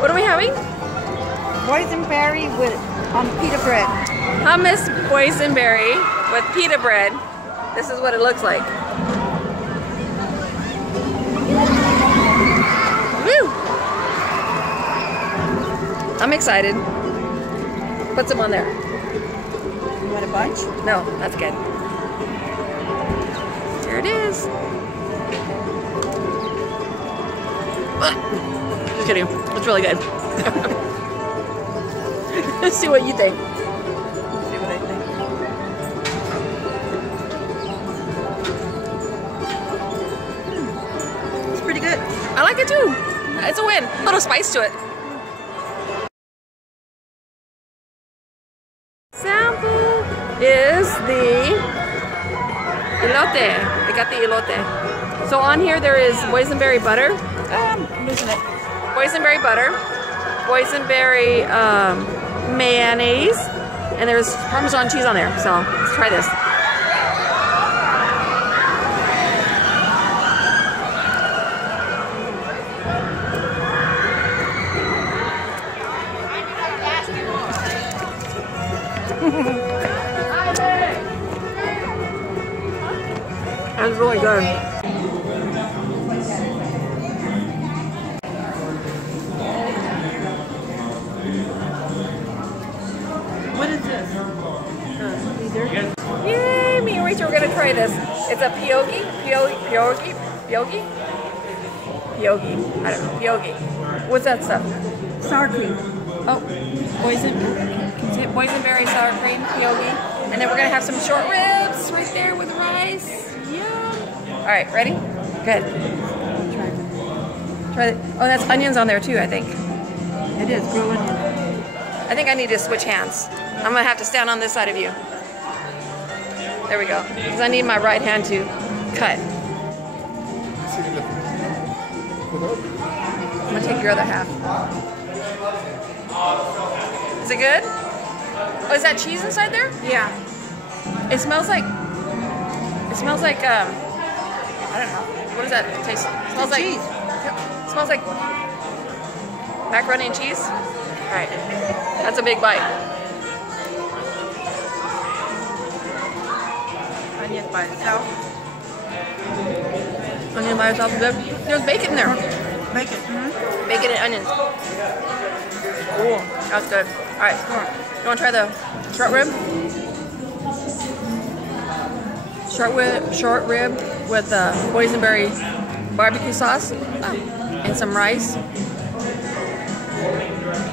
What are we having? Boysenberry with pita bread. Hummus boysenberry with pita bread. This is what it looks like. Woo! I'm excited. Put some on there. You want a bunch? No, that's good. There it is. Just kidding. It's really good. Let's see what you think. Let's see what I think. It's pretty good. I like it too. It's a win. A little spice to it. Sample is the elote. I got the elote. So on here there is boysenberry butter. I'm losing it. Boysenberry butter, boysenberry mayonnaise, and there's Parmesan cheese on there. So let's try this. That's really good. What is this? Yay! Me and Rachel are gonna try this. It's a pyogi. I don't know. Pyogi. What's that stuff? Sour cream. Oh, boysenberry sour cream, pyogi. And then we're gonna have some short ribs right there with rice. Yum. All right, ready? Good. Try it. Oh, that's onions on there too, I think. It is grilled onion. I think I need to switch hands. I'm gonna have to stand on this side of you. There we go. Because I need my right hand to cut. I'm gonna take your other half. Is it good? Oh, is that cheese inside there? Yeah. It smells like, I don't know. What does that taste? It smells like cheese. It smells like macaroni and cheese. All right, that's a big bite. Onion by itself. Onion by itself is good. There's bacon there. Bacon. Mm-hmm. Bacon and onions. Cool. That's good. All right. You want to try the short rib? Short rib with boysenberry barbecue sauce and some rice.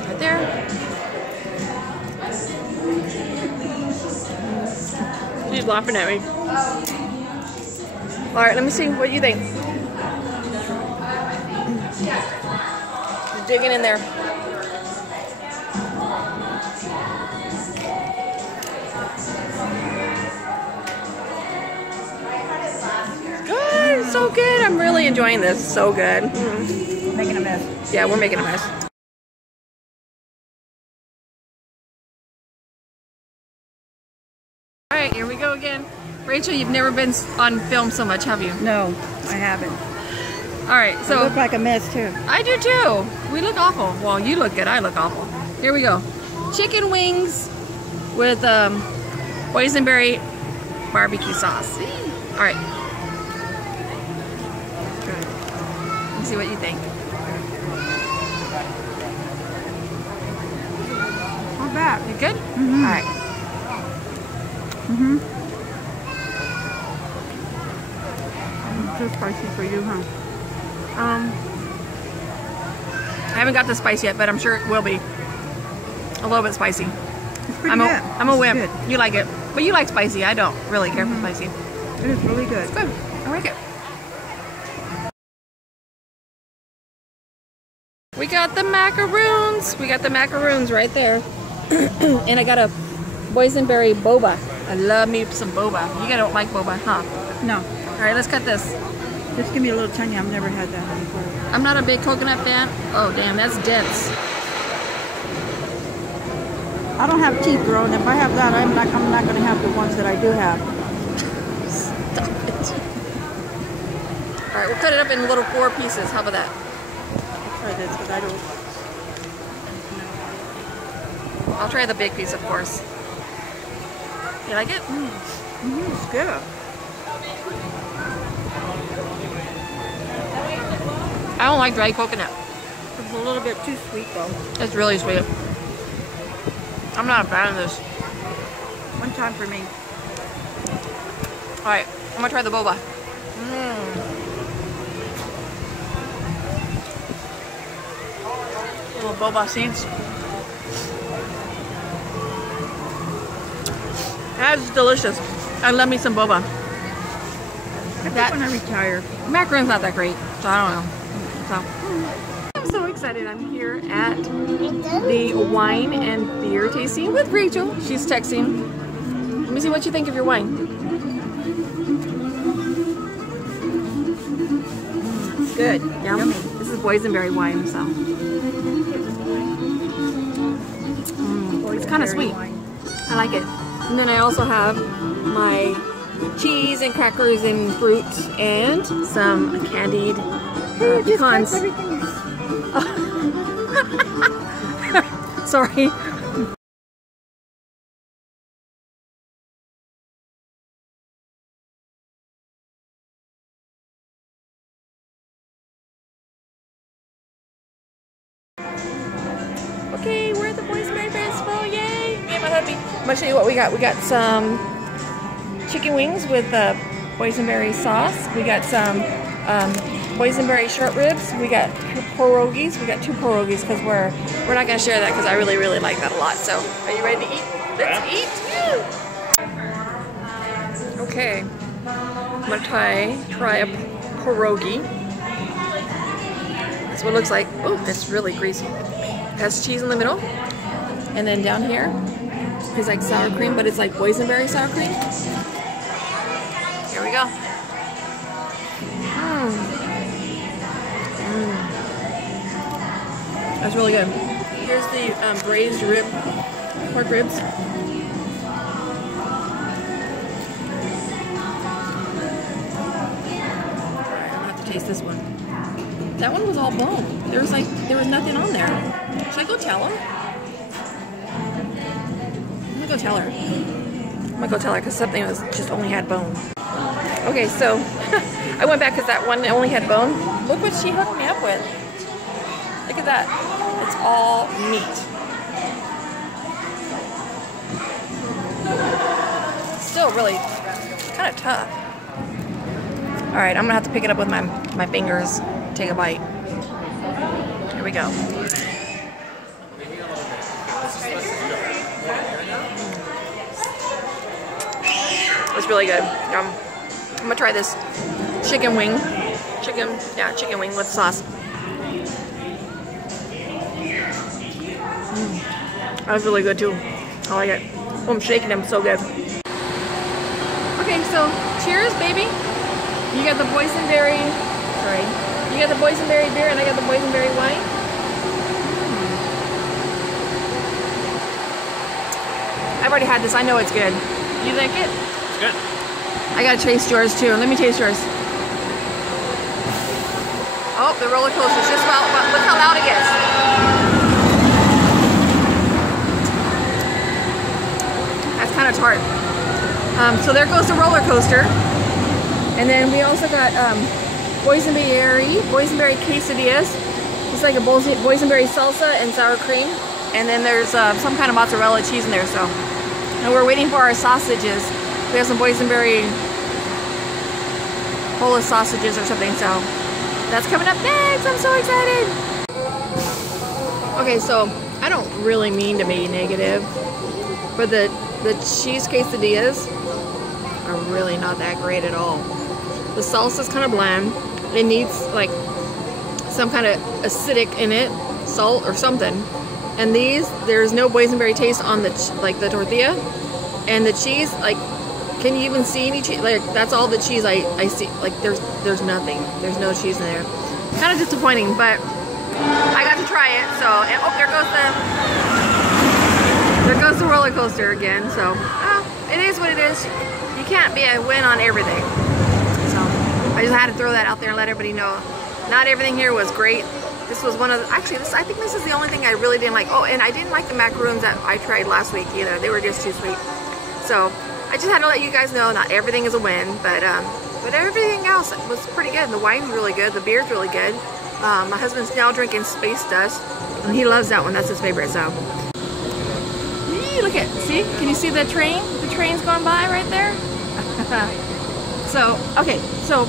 Right there. She's laughing at me. All right, let me see what you think. She's digging in there. Good, so good. I'm really enjoying this. So good. Making a mess. Yeah, we're making a mess. All right, here we go again. Rachel, you've never been on film so much, have you? No, I haven't. All right, so I look like a mess too. I do too. We look awful. Well, you look good. I look awful. Here we go. Chicken wings with boysenberry barbecue sauce. All right. Let's see what you think. Not bad. You good? Mm-hmm. All right. Mm-hmm. Too spicy for you, huh? I haven't got the spice yet, but I'm sure it will be a little bit spicy. It's pretty good. I'm a wimp. Good. You like it, but you like spicy. I don't really care for spicy. It is really good. It's good. I like it. We got the macaroons. We got the macaroons right there. And I got a boysenberry boba. I love me some boba. You don't like boba, huh? No. All right, let's cut this. Just give me a little tiny. I've never had that before. I'm not a big coconut fan. Oh, damn, that's dense. I don't have teeth, bro, and if I have that, I'm not going to have the ones that I do have. Stop it. All right, we'll cut it up in little 4 pieces. How about that? I'll try this because I don't. I'll try the big piece, of course. You like it? It's good. I don't like dry coconut. It's a little bit too sweet though. It's really sweet. I'm not a fan of this. One time for me. Alright, I'm gonna try the boba. Little boba seeds. That's delicious. I love me some boba. I think when I retire. Macaron's not that great, so I don't know. So I'm so excited. I'm here at the wine and beer tasting with Rachel. She's texting. Let me see what you think of your wine. It's good. Yummy. This is boysenberry wine, so it's kind of sweet. I like it. And then I also have my cheese and crackers and fruits and some candied pecans. Sorry. Okay, we're at the Boysenberry Festival, yay! Me and my hubby. I'm gonna show you what we got. We got some chicken wings with boysenberry sauce. We got some boysenberry short ribs. We got pierogies. We got 2 pierogies because we're not gonna share that because I really like that a lot. So, are you ready to eat? Let's eat. Woo! Okay, I'm gonna try a pierogi. That's what it looks like. Oh, it's really greasy. It has cheese in the middle, and then down here is like sour cream, but it's like boysenberry sour cream. Here we go. That's really good. Here's the braised pork ribs. Alright, I'm gonna have to taste this one. That one was all bone. There was nothing on there. Should I go tell him? I'm gonna go tell her. I'm gonna go tell her because something was just only had bone. Okay, so I went back because that one only had bone. Look what she hooked me up with. Look at that. It's all meat. Still really kind of tough. All right, I'm gonna have to pick it up with my fingers. Take a bite. Here we go. It's really good. I'm gonna try this chicken wing. Chicken wing with sauce. That's really good too. I like it. Oh, I'm shaking them so good. Okay, so cheers, baby. You got the boysenberry. Sorry. You got the boysenberry beer and I got the boysenberry wine. I've already had this. I know it's good. You like it? It's good. I gotta taste yours too. Let me taste yours. Oh, the roller coaster's just about. Look how loud it gets. That's kind of tart. So there goes the roller coaster. And then we also got boysenberry quesadillas. It's like a boysenberry salsa and sour cream. And then there's some kind of mozzarella cheese in there. So, and we're waiting for our sausages. We have some boysenberry Polish sausages or something. So that's coming up next. I'm so excited. Okay, so I don't really mean to be negative, but the cheese quesadillas are really not that great at all. The salsa's kind of bland. It needs like some kind of acidic in it, salt or something. And these, there's no boysenberry taste on the tortilla. And the cheese, like, can you even see any cheese? Like, that's all the cheese I see. Like, there's nothing. There's no cheese in there. Kind of disappointing, but I got to try it. So, and, oh, there goes the roller coaster again. So, it is what it is. You can't be a win on everything. So, I just had to throw that out there and let everybody know. Not everything here was great. This This was one of the, actually I think this is the only thing I really didn't like. Oh, and I didn't like the macaroons that I tried last week either. They were just too sweet. So I just had to let you guys know not everything is a win, but everything else was pretty good. The wine's really good. The beer's really good. My husband's now drinking Space Dust, and he loves that one. That's his favorite. So, yee, look at, see? Can you see the train? The train's going by right there. So, okay, so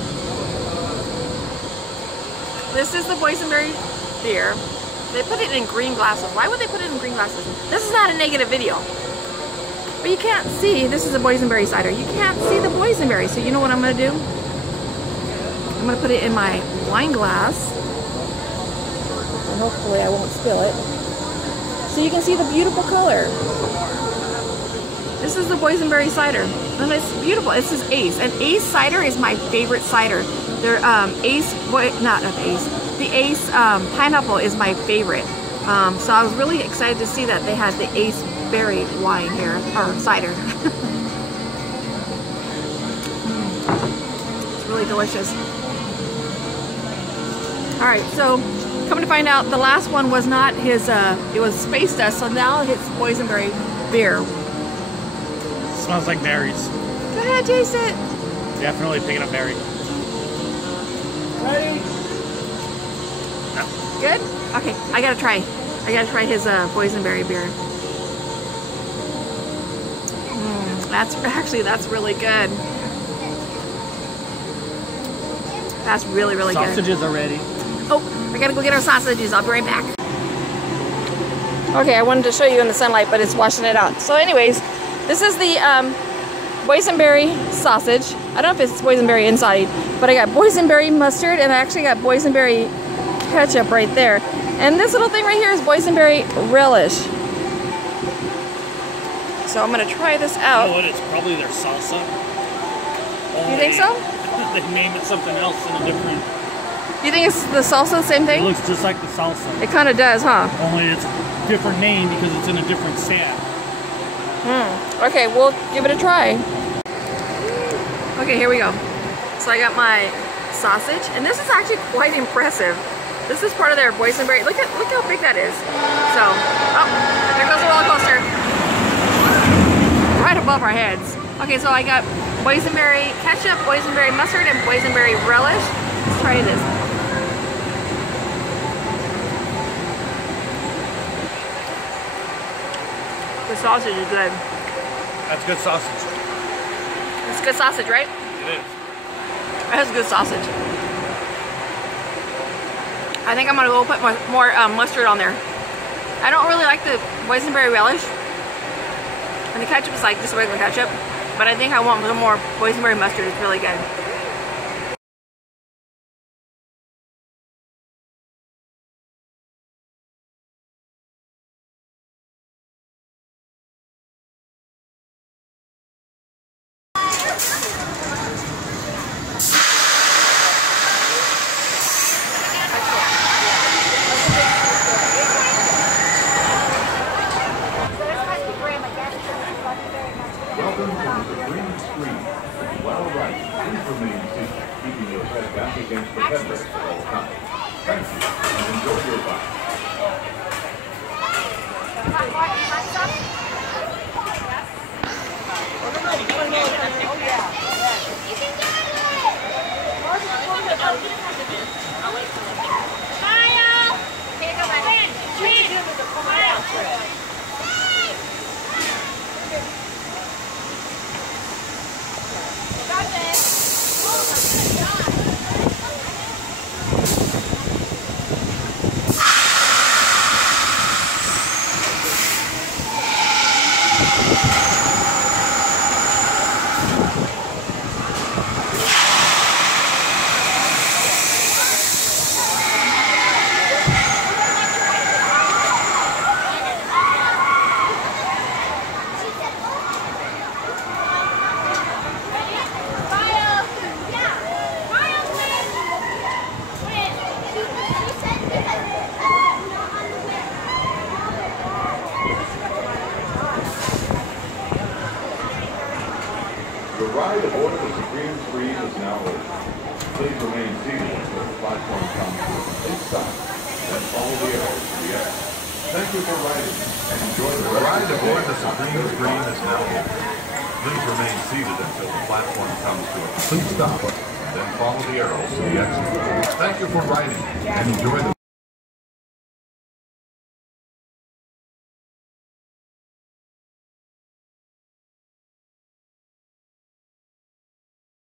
this is the Boysenberry beer. They put it in green glasses. Why would they put it in green glasses? This is not a negative video. But you can't see, this is a Boysenberry cider. You can't see the Boysenberry, so you know what I'm gonna do? I'm gonna put it in my wine glass. And hopefully I won't spill it. So you can see the beautiful color. This is the Boysenberry cider. And it's beautiful. This is Ace. And Ace cider is my favorite cider. Their Ace, not Ace. The Ace pineapple is my favorite. So I was really excited to see that they had the Ace berry wine here, or cider. It's really delicious. Alright, so come to find out, the last one was not his, it was Space Dust, so now it's Boysenberry beer. Smells like berries. Go ahead, taste it. Definitely picking up berry. Ready? No. Good? Okay, I gotta try his Boysenberry beer. That's really good. That's really good. Sausages are ready. Oh, I gotta go get our sausages. I'll be right back. Okay, I wanted to show you in the sunlight, but it's washing it out. So anyways, this is the Boysenberry sausage. I don't know if it's Boysenberry inside, but I got Boysenberry mustard, and I actually got Boysenberry ketchup right there. And this little thing right here is Boysenberry relish. So I'm gonna try this out. You know what? It's probably their salsa. You think so? They named it something else in a different. You think it's the salsa, same thing? It looks just like the salsa. It kind of does, huh? Only it's a different name because it's in a different stand. Okay, we'll give it a try. Okay, here we go. So I got my sausage, and this is actually quite impressive. This is part of their Boysenberry. Look how big that is. So, oh, there goes the roller coaster. Right above our heads. Okay, so I got Boysenberry ketchup, Boysenberry mustard, and Boysenberry relish. Let's try this. The sausage is good. That's good sausage. It's good sausage, right? It is. That's good sausage. I think I'm gonna go put more mustard on there. I don't really like the Boysenberry relish. And the ketchup is like just regular ketchup. But I think I want a little more Boysenberry mustard. It's really good. Welcome to the green screen. Well, right, please remain seated, keeping your head back against the headrest at all times. Thank you, and enjoy your ride. The ride aboard the Supreme Screen is now over. Please remain seated until the platform comes to a complete stop. Thank you for riding and enjoy the ride aboard the Supreme Screen is now over. Please remain seated until the platform comes to a complete stop, and then follow the arrows to the exit. Thank you for riding and enjoy the